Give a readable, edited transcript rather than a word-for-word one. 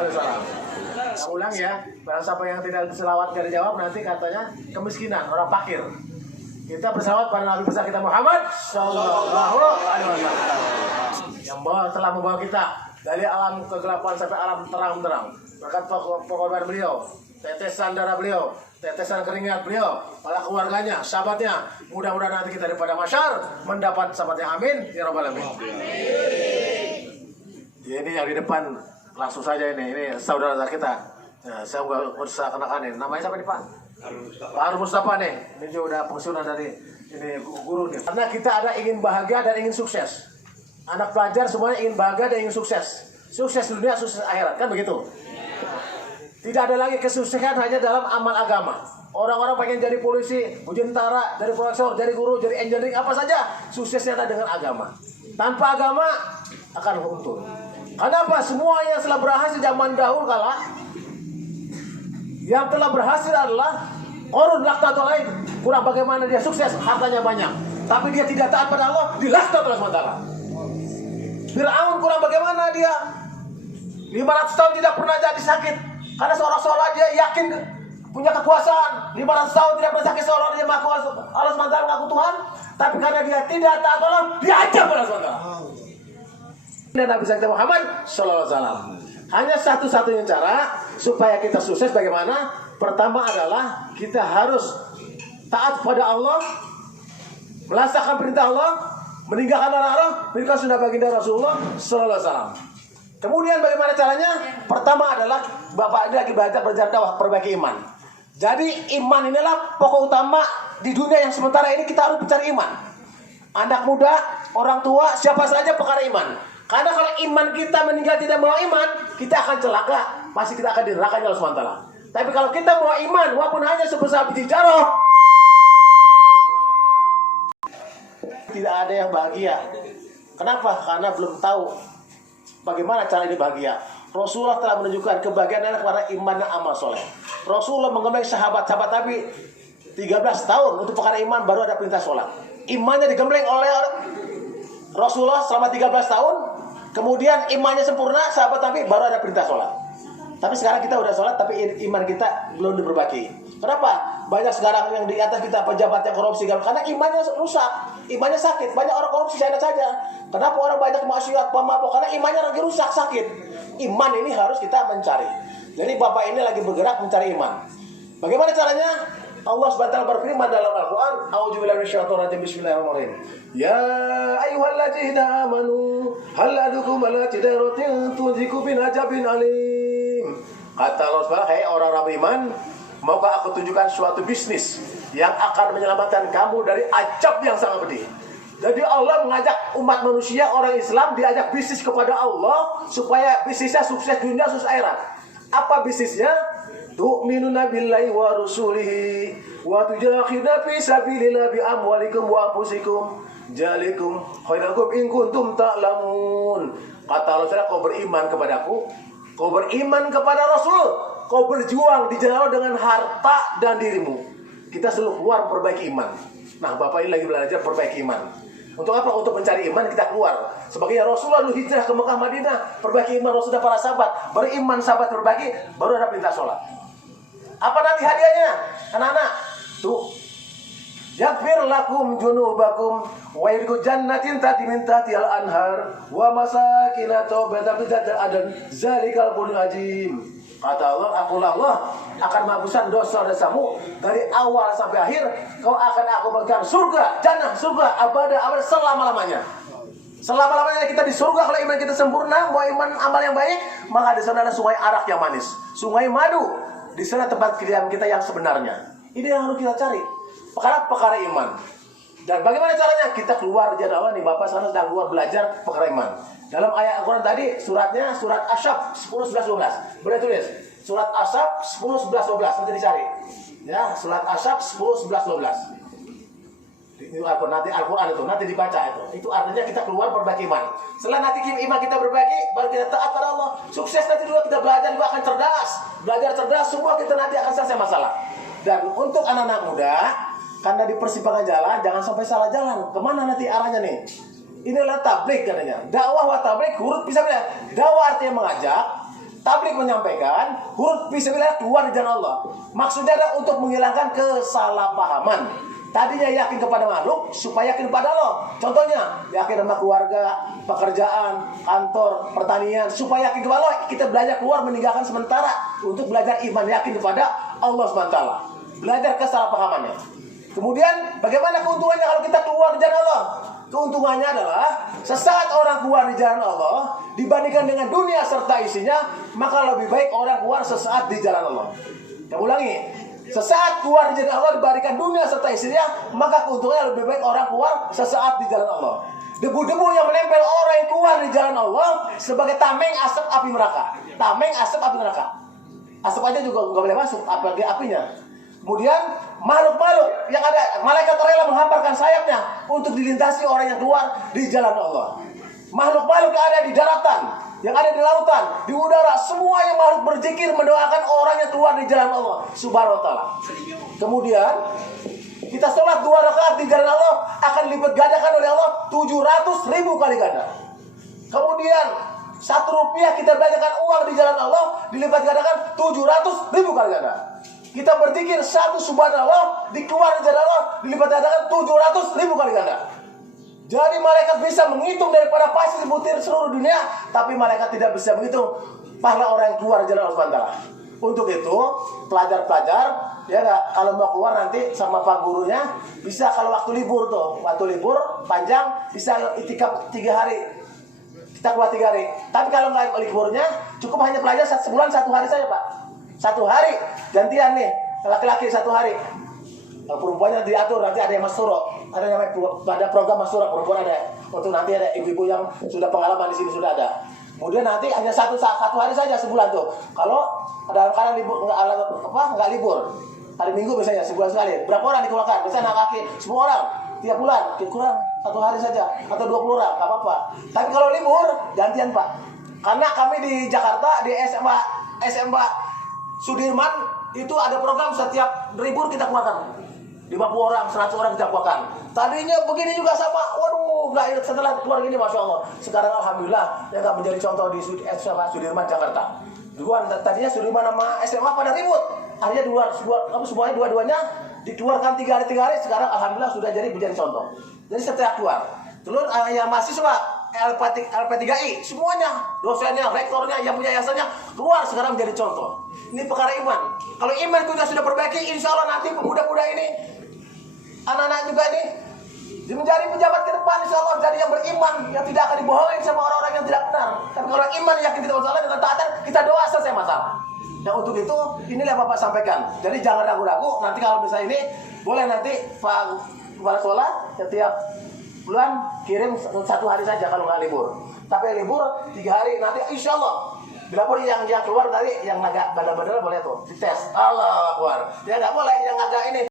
Waalaikumsalam. Saya ulang ya, barang siapa yang tidak selawat gak dijawab nanti katanya kemiskinan, orang fakir. Kita bersalawat pada Nabi besar kita Muhammad Sallallahu Alaihi Wasallam yang telah membawa kita dari alam kegelapan sampai alam terang-terang. Berkat pengorbanan beliau, tetesan darah beliau, tetesan keringat beliau, para keluarganya, sahabatnya. Mudah-mudahan nanti kita daripada masyar mendapat sahabatnya. Amin ya rabbal alamin. Ini yang di depan langsung saja ini saudara kita. Nah, saya nggak usah kenakan ini. Namanya siapa nih Pak? Pak Harun Mustafa nih. Ini juga udah pensiunan dari ini guru nih. Karena kita ada ingin bahagia dan ingin sukses. Anak pelajar semuanya ingin bahagia dan ingin sukses. Sukses dunia, sukses akhirat, kan begitu? Tidak ada lagi kesuksesan hanya dalam amal agama. Orang-orang pengen jadi polisi, tentara, jadi profesor, jadi guru, jadi engineering, apa saja. Suksesnya ada dengan agama. Tanpa agama akan luntur. Kenapa? Semua yang telah berhasil zaman dahulu kala, yang telah berhasil adalah Qarun laktatul lain. Kurang bagaimana dia sukses, hartanya banyak, tapi dia tidak taat pada Allah, dilaknat oleh SWT. Fir'aun kurang bagaimana dia 500 tahun tidak pernah jadi sakit karena seolah-olah dia yakin punya kekuasaan. 500 tahun tidak pernah sakit seolah-olah dia mengaku Allah SWT mengaku Tuhan, tapi karena dia tidak taat Allah, diancam oleh SWT. Dan Nabi kita Muhammad Sallallahu Alaihi Wasallam. Hanya satu-satunya cara supaya kita sukses bagaimana? Pertama adalah kita harus taat pada Allah, melaksanakan perintah Allah, meninggalkan larangan, mengikuti sunnah baginda Rasulullah Sallallahu Alaihi Wasallam. Kemudian bagaimana caranya? Pertama adalah Bapak ini lagi belajar dakwah, perbaiki iman. Jadi iman inilah pokok utama di dunia yang sementara ini kita harus mencari iman. Anak muda, orang tua, siapa saja perkara iman. Karena kalau iman kita meninggal tidak bawa iman, kita akan celaka, pasti kita akan diraka oleh Allah SWT. Tapi kalau kita bawa iman, walaupun hanya sebesar biji jaroh, tidak ada yang bahagia. Kenapa? Karena belum tahu bagaimana cara ini bahagia. Rasulullah telah menunjukkan kebahagiaan kepada iman dan amal soleh. Rasulullah menggembleng sahabat-sahabat Nabi 13 tahun untuk perkara iman, baru ada perintah sholat. Imannya digembleng oleh Rasulullah selama 13 tahun. Kemudian imannya sempurna, sahabat Nabi, baru ada perintah sholat. Tapi sekarang kita udah sholat, tapi iman kita belum diperbaiki. Kenapa? Banyak sekarang yang di atas kita pejabat yang korupsi, karena imannya rusak, imannya sakit. Banyak orang korupsi saja. Kenapa orang banyak maksiat, pemabuk? Karena imannya lagi rusak, sakit. Iman ini harus kita mencari. Jadi Bapak ini lagi bergerak mencari iman. Bagaimana caranya? Allah SWT berfirman dalam Al-Quran, A'udzubillahi minasyaitonir rajim, bismillahirrahmanirrahim. Ya ayyuhalladzina amanu hal adukum ala tijaratin tunjikum min ajabin alim. Kata Allah SWT, hai orang-orang beriman, maukah aku tunjukkan suatu bisnis yang akan menyelamatkan kamu dari azab yang sangat pedih. Jadi Allah mengajak umat manusia, orang Islam diajak bisnis kepada Allah supaya bisnisnya sukses dunia, sukses akhirat. Apa bisnisnya? Tu'minuna billahi wa rusulihi wa tujahiduna fi sabilillah bi amwalikum wa anfusikum jalikum khairakum in kuntum ta'lamun. Kata Allah, kau beriman kepadaku, kau beriman kepada Rasul, kau berjuang di jalan dengan harta dan dirimu. Kita selalu keluar perbaiki iman. Nah, Bapak ini lagi belajar perbaiki iman. Untuk apa? Untuk mencari iman kita keluar. Sebagai Rasulullah dulu hijrah ke Mekah Madinah, perbaiki iman Rasul dan para sahabat. Beriman sahabat berbagi, baru ada perintah sholat. Apa nanti hadiahnya? Anak-anak, tuh. Yaghfir lakum junubakum wa yudkhilkum jannatin tajri min tahtiha al-anhar wa masakin taubatan adan zalikal fawzul azim. Kata Allah, akulah Allah akan menghapuskan dosa-dosamu dari awal sampai akhir. Kau akan aku berikan surga, jannah, surga abada selama-lamanya. Selama-lamanya kita di surga kalau iman kita sempurna, mau iman amal yang baik, maka di sana ada sungai arak yang manis, sungai madu. Di sana tempat kediaman kita yang sebenarnya. Ini yang harus kita cari. Perkara iman. Dan bagaimana caranya? Kita keluar dari Allah nih, Bapak sekarang sedang keluar belajar perkara iman. Dalam ayat Al-Quran tadi, suratnya surat Asyab 10, 11, 12. Boleh tulis. Surat Asyab 10, 11, 12. Nanti dicari. Ya, surat Asyab 10, 11, 12. Itu nanti Al-Quran itu, nanti dibaca itu. Itu artinya kita keluar berbagi iman. Setelah nanti iman kita berbagi, baru kita taat pada Allah. Sukses nanti juga kita belajar juga akan cerdas. Belajar cerdas, semua kita nanti akan selesai masalah. Dan untuk anak-anak muda, karena di persimpangan jalan, jangan sampai salah jalan. Kemana nanti arahnya nih? Inilah tablik katanya. Dakwah wa tablik, huruf bisa bilang. Dakwah artinya mengajak, Tabligh menyampaikan huruf fisabilillah keluar di jalan Allah. Maksudnya adalah untuk menghilangkan kesalahpahaman. Tadinya yakin kepada makhluk supaya yakin kepada Allah. Contohnya yakin sama keluarga, pekerjaan, kantor, pertanian, supaya yakin kepada Allah. Kita belajar keluar meninggalkan sementara untuk belajar iman yakin kepada Allah SWT. Belajar kesalahpahamannya. Kemudian bagaimana keuntungannya kalau kita keluar di jalan Allah? Keuntungannya adalah sesaat orang keluar di jalan Allah dibandingkan dengan dunia serta isinya, maka lebih baik orang keluar sesaat di jalan Allah. Kita ulangi, sesaat keluar di jalan Allah dibandingkan dunia serta isinya, maka keuntungannya lebih baik orang keluar sesaat di jalan Allah. Debu-debu yang menempel orang yang keluar di jalan Allah sebagai tameng asap api neraka. Tameng asap api neraka. Asap aja juga nggak boleh masuk, apalagi apinya. Kemudian makhluk-makhluk yang ada, malaikat rela menghamparkan sayapnya untuk dilintasi orang yang keluar di jalan Allah. Makhluk-makhluk yang ada di daratan, yang ada di lautan, di udara, semua yang makhluk berzikir mendoakan orang yang keluar di jalan Allah Subhanahu wa taala. Kemudian kita sholat 2 rakaat di jalan Allah akan dilipat gandakan oleh Allah 700.000 kali ganda. Kemudian 1 rupiah kita belanjakan uang di jalan Allah dilipat gandakan 700.000 kali ganda. Kita berzikir 1 subhanallah dikeluar di jalan Allah dilipat gandakan 700.000 kali ganda. Jadi malaikat bisa menghitung daripada pasir butir seluruh dunia, tapi malaikat tidak bisa menghitung pahala orang yang keluar di jalan Allah SWT. Untuk itu pelajar-pelajar ya gak, kalau mau keluar nanti sama pak gurunya bisa, kalau waktu libur tuh, waktu libur panjang bisa itikaf 3 hari. Kita keluar 3 hari. Tapi kalau nggak liburnya cukup hanya belajar sebulan 1 hari saja Pak. 1 hari gantian nih, laki-laki 1 hari. Kalau perempuannya diatur, nanti ada yang masuro, ada program masuro perempuan ada. Untuk nanti ada ibu-ibu yang sudah pengalaman di sini sudah ada. Kemudian nanti hanya satu hari saja sebulan tuh. Kalau ada kadang libur nggak libur, hari Minggu biasanya sebulan sekali. Berapa orang dikeluarkan? Biasanya anak kaki semua orang tiap bulan kurang 1 hari saja atau 20 orang, nggak apa-apa. Tapi kalau libur gantian Pak. Karena kami di Jakarta di SMA Sudirman itu ada program setiap libur kita keluarkan 50 orang, 100 orang kita keluarkan. Tadinya begini juga sama, waduh, nggak setelah keluar gini, masya Allah. Sekarang alhamdulillah ya nggak menjadi contoh di SMA Sudirman Jakarta. Tadinya Sudirman sama SMA pada ribut, akhirnya semuanya dua-duanya dikeluarkan 3 hari. Sekarang alhamdulillah sudah menjadi contoh. Jadi setiap keluar, terus yang mahasiswa LP3I semuanya, dosennya, rektornya, yang punya yayasannya keluar sekarang menjadi contoh. Ini perkara iman. Kalau iman kita sudah perbaiki, insya Allah nanti pemuda-pemuda ini, anak-anak juga ini menjadi pejabat ke depan, insya Allah jadi yang beriman, yang tidak akan dibohongin sama orang-orang yang tidak benar. Tapi kalau iman yakin kita masalah dengan taatan, kita doa selesai masalah. Dan untuk itu inilah Bapak sampaikan. Jadi jangan ragu-ragu. Nanti kalau misalnya ini boleh nanti Pak Kepala Sekolah setiap bulan kirim 1 hari saja kalau nggak libur. Tapi libur 3 hari nanti insya Allah. Bila pun yang keluar tadi yang agak bandel-bandel boleh tuh dites. Allah Akbar. Ya nggak boleh yang agak ini.